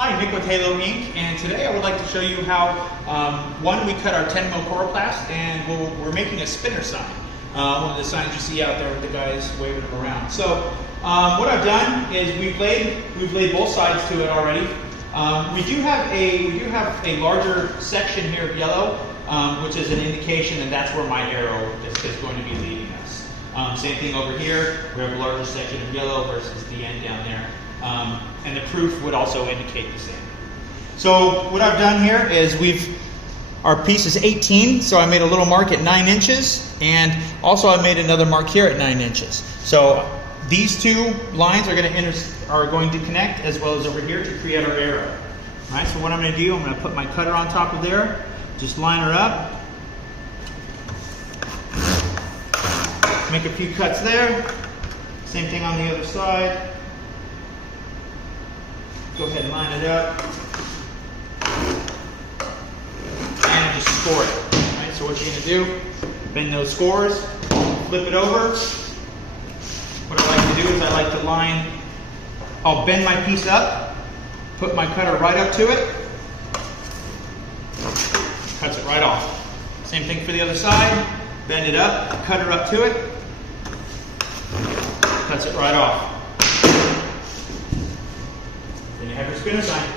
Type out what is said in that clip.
Hi, Nick with Halo Inc. And today I would like to show you how, one, we cut our 10 mil coroplast and we're making a spinner sign. One of the signs you see out there with the guys waving them around. So what I've done is we've laid both sides to it already. We do have a larger section here of yellow, which is an indication, and that's where my arrow is going to be leading us. Same thing over here. We have a larger section of yellow versus the end down there. And the proof would also indicate the same. So what I've done here is our piece is 18, so I made a little mark at 9 inches, and also I made another mark here at 9 inches. So these two lines are going to connect, as well as over here, to create our arrow. All right, so what I'm going to do, I'm going to put my cutter on top of there, just line her up, make a few cuts there, same thing on the other side. Go ahead and line it up, and just score it. All right, so what you're going to do, bend those scores, flip it over. What I like to do is I'll bend my piece up, put my cutter right up to it, cuts it right off. Same thing for the other side, bend it up, cutter up to it, cuts it right off. Then you have your spinner sign.